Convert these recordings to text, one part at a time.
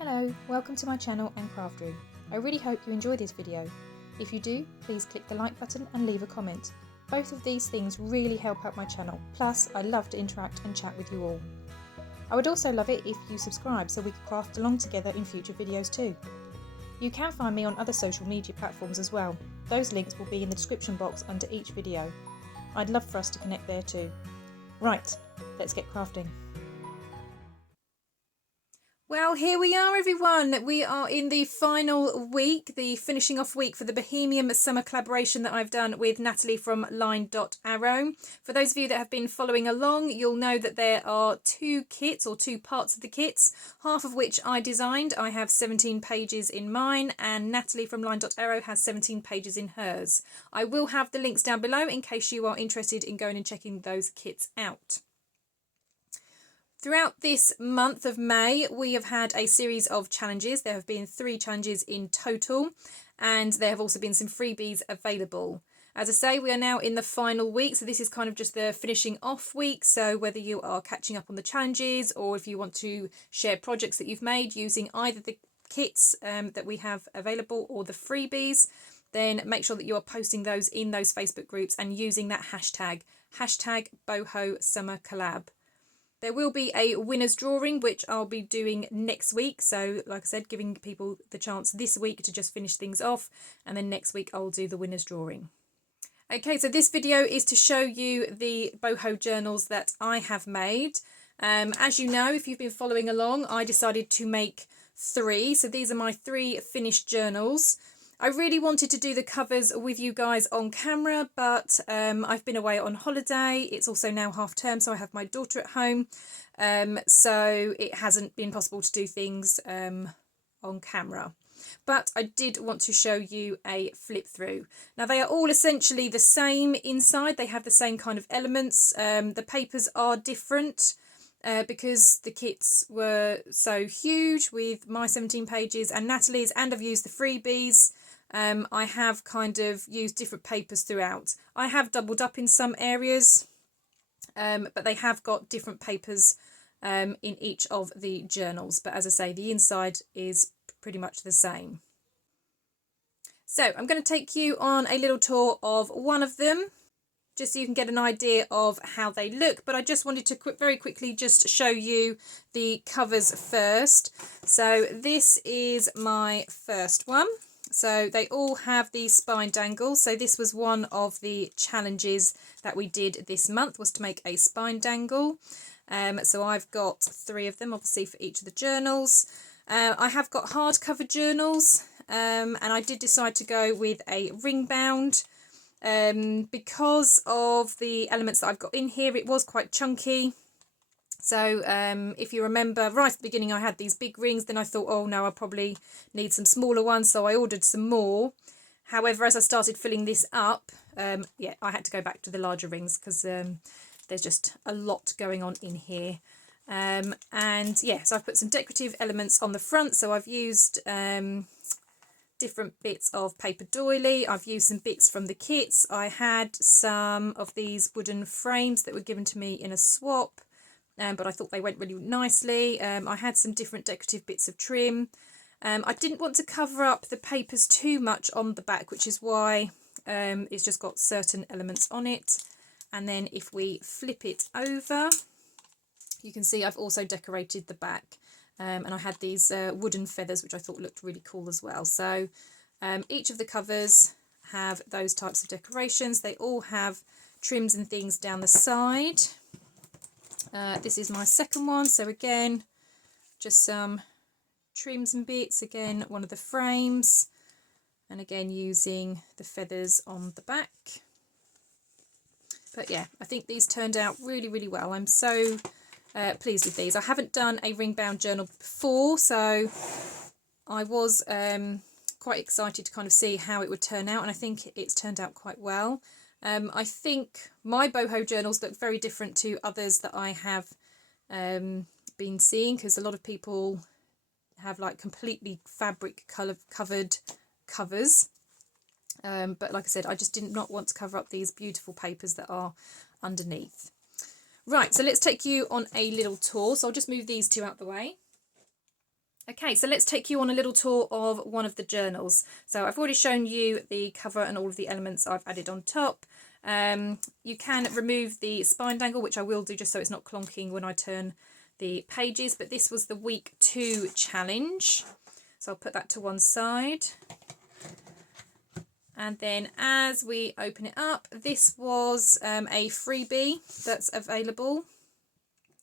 Hello, welcome to my channel and craft room. I really hope you enjoy this video. If you do, please click the like button and leave a comment. Both of these things really help out my channel, plus I love to interact and chat with you all. I would also love it if you subscribe so we could craft along together in future videos too. You can find me on other social media platforms as well. Those links will be in the description box under each video. I'd love for us to connect there too. Right, let's get crafting. Well, here we are, everyone. We are in the final week, the finishing off week for the Bohemian summer collaboration that I've done with Nathalie from LineDotArrow. For those of you that have been following along, you'll know that there are two kits or two parts of the kits, half of which I designed. I have 17 pages in mine and Nathalie from LineDotArrow has 17 pages in hers. I will have the links down below in case you are interested in going and checking those kits out. Throughout this month of May, we have had a series of challenges. There have been 3 challenges in total, and there have also been some freebies available. As I say, we are now in the final week, so this is kind of just the finishing off week. So whether you are catching up on the challenges or if you want to share projects that you've made using either the kits that we have available or the freebies, then make sure that you are posting those in those Facebook groups and using that hashtag Boho Summer Collab. There will be a winner's drawing, which I'll be doing next week. So, like I said, giving people the chance this week to just finish things off. And then next week, I'll do the winner's drawing. Okay, so this video is to show you the boho journals that I have made. As you know, if you've been following along, I decided to make 3. So these are my 3 finished journals. I really wanted to do the covers with you guys on camera, but I've been away on holiday. It's also now half term, so I have my daughter at home. So it hasn't been possible to do things on camera. But I did want to show you a flip through. Now they are all essentially the same inside. They have the same kind of elements. The papers are different. Because the kits were so huge with my 17 pages and Nathalie's, and I've used the freebies, I have kind of used different papers throughout. I have doubled up in some areas, but they have got different papers in each of the journals. But as I say, the inside is pretty much the same. So I'm going to take you on a little tour of one of them, just so you can get an idea of how they look. But I just wanted to very quickly just show you the covers first. So this is my first one. So they all have these spine dangles. So this was one of the challenges that we did this month, was to make a spine dangle. So I've got 3 of them, obviously, for each of the journals. I have got hardcover journals, and I did decide to go with a ring bound. Because of the elements that I've got in here, it was quite chunky. So if you remember, right at the beginning I had these big rings, then I thought, oh no, I probably need some smaller ones, so I ordered some more. However, as I started filling this up, yeah, I had to go back to the larger rings because there's just a lot going on in here. And yeah, so I've put some decorative elements on the front. So I've used different bits of paper doily. I've used some bits from the kits. I had some of these wooden frames that were given to me in a swap, but I thought they went really nicely. I had some different decorative bits of trim. I didn't want to cover up the papers too much on the back, which is why it's just got certain elements on it. And then if we flip it over, you can see I've also decorated the back. And I had these wooden feathers, which I thought looked really cool as well. So each of the covers have those types of decorations. They all have trims and things down the side. This is my second one. So again, just some trims and bits. Again, one of the frames. And again, using the feathers on the back. But yeah, I think these turned out really, really well. I'm so pleased with these. I haven't done a ring bound journal before, so I was quite excited to kind of see how it would turn out, and I think it's turned out quite well. I think my boho journals look very different to others that I have been seeing, because a lot of people have like completely fabric covered covers, but like I said, I just did not want to cover up these beautiful papers that are underneath. Right, so let's take you on a little tour. So I'll just move these 2 out the way. Okay, so let's take you on a little tour of one of the journals. So I've already shown you the cover and all of the elements I've added on top. You can remove the spine dangle, which I will do just so it's not clonking when I turn the pages, but this was the week 2 challenge. So I'll put that to one side. And then as we open it up, this was a freebie that's available.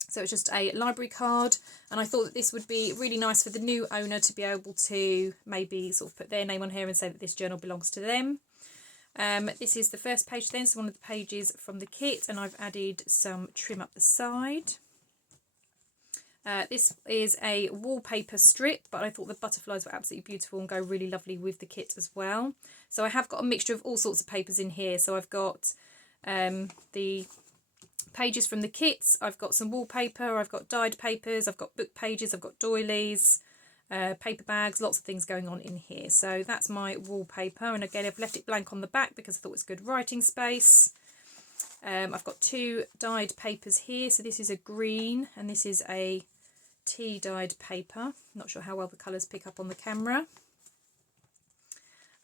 So it's just a library card, and I thought that this would be really nice for the new owner to be able to maybe sort of put their name on here and say that this journal belongs to them. This is the first page then, so one of the pages from the kit, and I've added some trim up the side. This is a wallpaper strip, but I thought the butterflies were absolutely beautiful and go really lovely with the kit as well. So I have got a mixture of all sorts of papers in here. So I've got the pages from the kits, I've got some wallpaper, I've got dyed papers, I've got book pages, I've got doilies, paper bags, lots of things going on in here. So that's my wallpaper, and again I've left it blank on the back because I thought it was good writing space. I've got 2 dyed papers here, so this is a green and this is a tea dyed paper. Not sure how well the colours pick up on the camera.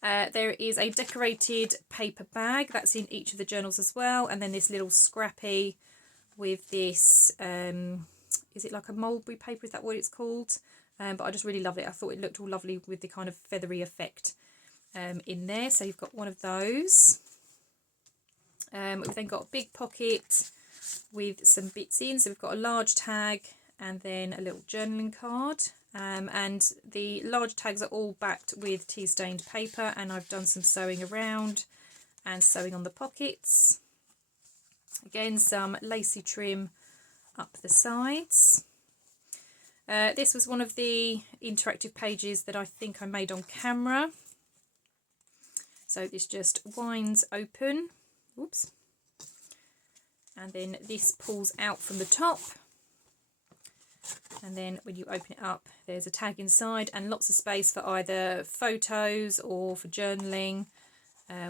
There is a decorated paper bag that's in each of the journals as well, and then this little scrappy with this, is it like a mulberry paper, is that what it's called? But I just really love it. I thought it looked all lovely with the kind of feathery effect in there. So you've got one of those. We've then got a big pocket with some bits in. So we've got a large tag and then a little journaling card. And the large tags are all backed with tea stained paper, and I've done some sewing around and sewing on the pockets. Again, some lacy trim up the sides. This was one of the interactive pages that I think I made on camera. So this just winds open, oops, and then this pulls out from the top. And then when you open it up, there's a tag inside and lots of space for either photos or for journaling,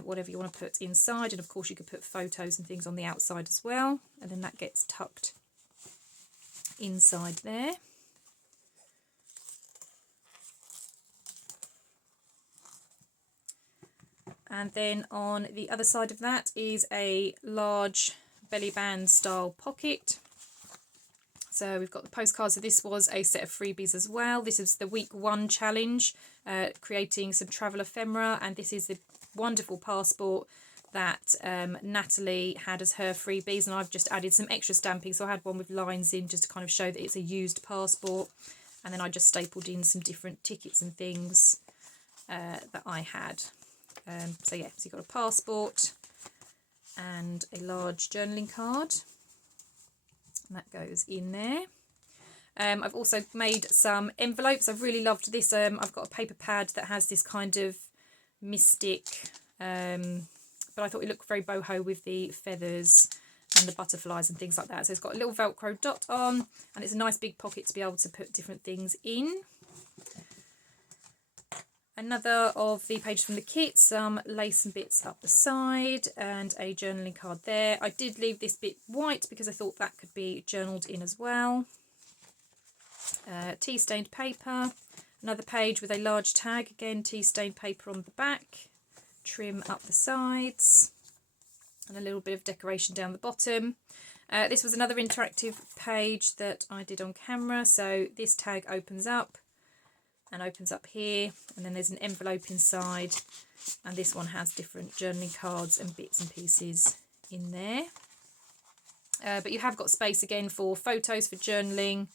whatever you want to put inside. And of course you could put photos and things on the outside as well. And then that gets tucked inside there. And then on the other side of that is a large belly band style pocket. So we've got the postcards. So this was a set of freebies as well. This is the week 1 challenge, creating some travel ephemera, and this is the wonderful passport that Nathalie had as her freebies, and I've just added some extra stamping. So I had one with lines in just to kind of show that it's a used passport, and then I just stapled in some different tickets and things that I had. So yeah, so you've got a passport and a large journaling card. And that goes in there. I've also made some envelopes. I've really loved this. I've got a paper pad that has this kind of mystic, but I thought it looked very boho with the feathers and the butterflies and things like that. So it's got a little Velcro dot on, and it's a nice big pocket to be able to put different things in. Another of the pages from the kit, some lace and bits up the side and a journaling card there. I did leave this bit white because I thought that could be journaled in as well. Tea stained paper, another page with a large tag, again tea stained paper on the back, trim up the sides and a little bit of decoration down the bottom. This was another interactive page that I did on camera. So this tag opens up and opens up here, and then there's an envelope inside, and this one has different journaling cards and bits and pieces in there. But you have got space again for photos, for journaling,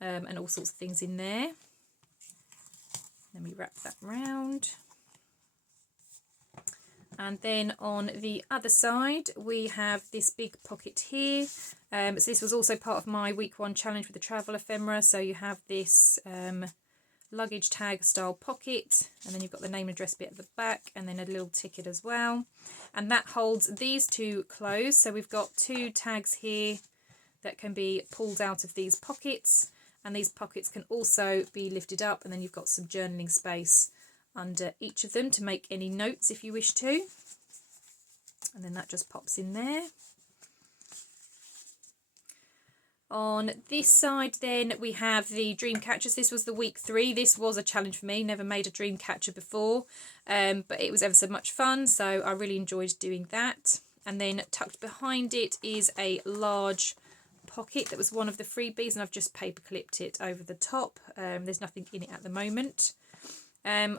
and all sorts of things in there. Then we wrap that round. And then on the other side we have this big pocket here. So this was also part of my week 1 challenge with the travel ephemera. So you have this luggage tag style pocket, and then you've got the name and address bit at the back, and then a little ticket as well, and that holds these 2 closed. So we've got 2 tags here that can be pulled out of these pockets, and these pockets can also be lifted up, and then you've got some journaling space under each of them to make any notes if you wish to, and then that just pops in there. On this side then we have the dream catchers. This was the week 3. This was a challenge for me. Never made a dream catcher before, but it was ever so much fun, so I really enjoyed doing that. And then tucked behind it is a large pocket that was one of the freebies, and I've just paper clipped it over the top. There's nothing in it at the moment.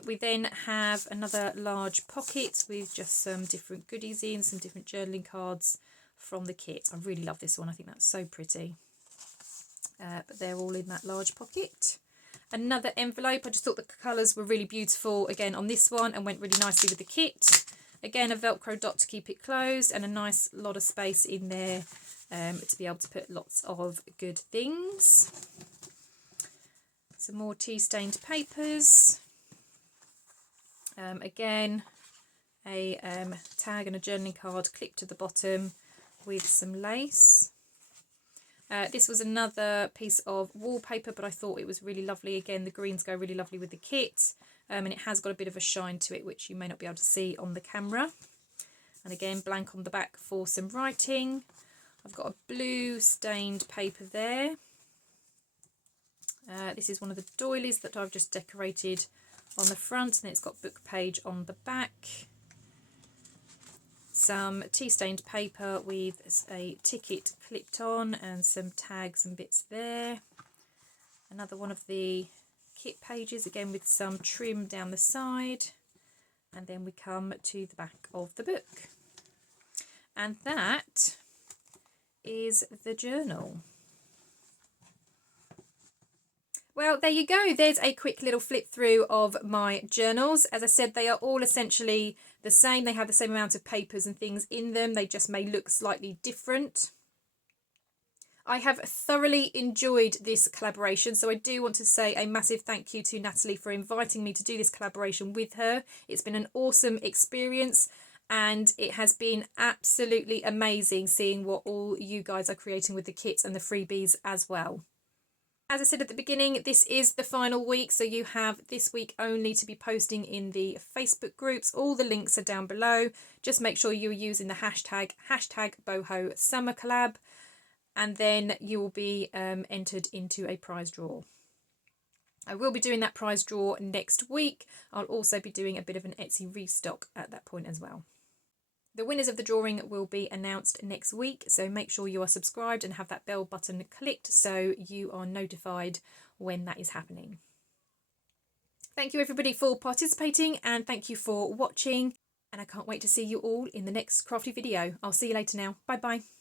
We then have another large pocket with just some different goodies in, some different journaling cards from the kit. I really love this one. I think that's so pretty. But they're all in that large pocket. Another envelope. I just thought the colours were really beautiful again on this one and went really nicely with the kit. Again, a Velcro dot to keep it closed and a nice lot of space in there to be able to put lots of good things. Some more tea stained papers. Again, a tag and a journaling card clipped to the bottom with some lace. This was another piece of wallpaper, but I thought it was really lovely. Again, the greens go really lovely with the kit, and it has got a bit of a shine to it, which you may not be able to see on the camera. And again, blank on the back for some writing. I've got a blue stained paper there. This is one of the doilies that I've just decorated on the front, and it's got book page on the back. Some tea stained paper with a ticket clipped on and some tags and bits there. Another one of the kit pages, again with some trim down the side. And then we come to the back of the book. And that is the journal. Well, there you go. There's a quick little flip through of my journals. As I said, they are all essentially the same. They have the same amount of papers and things in them. They just may look slightly different. I have thoroughly enjoyed this collaboration, so I do want to say a massive thank you to Nathalie for inviting me to do this collaboration with her. It's been an awesome experience, and it has been absolutely amazing seeing what all you guys are creating with the kits and the freebies as well. As I said at the beginning, this is the final week, so you have this week only to be posting in the Facebook groups. All the links are down below. Just make sure you're using the hashtag #BohoSummerCollab, and then you will be entered into a prize draw. I will be doing that prize draw next week. I'll also be doing a bit of an Etsy restock at that point as well. The winners of the drawing will be announced next week, so make sure you are subscribed and have that bell button clicked so you are notified when that is happening. Thank you everybody for participating, and thank you for watching, and I can't wait to see you all in the next crafty video. I'll see you later now. Bye bye.